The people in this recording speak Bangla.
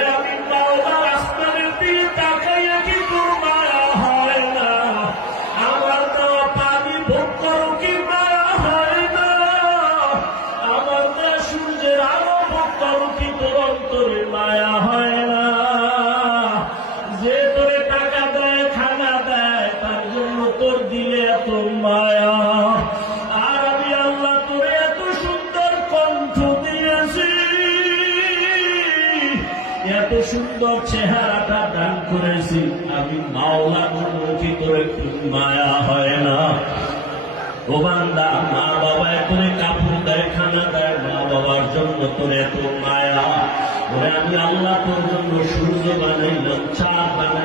ওরে আমি মাওলার আসমানের দিকে তাকাইয়া কি তোর মায়া হয় না? আমার দেওয়া পানি ভোগ করো কি মায়া হয় না? আমার দেওয়া সূর্যের আলো ভোগ করো কি তোর অন্তরে মায়া হয় না? যে তোরে টাকা দেয়, খানা দেয়, তার জন্য তোর দিলে এত মায়া। আর আমি আল্লাহ তোরে এত সুন্দর কণ্ঠ দিয়েছি, এত সুন্দর চেহারাটা দান করেছি, আমি মাওলা মুখী তোর একটু মায়া হয় না? ও বান্দা, মা বাবা তোরে কাপড় দেয়, খানা দেয়, মা বাবার জন্য তোর এত মায়া। ওরে আমি আল্লাহ তোর জন্য সূর্য বানাইলাম, চাঁদ বানাইলাম,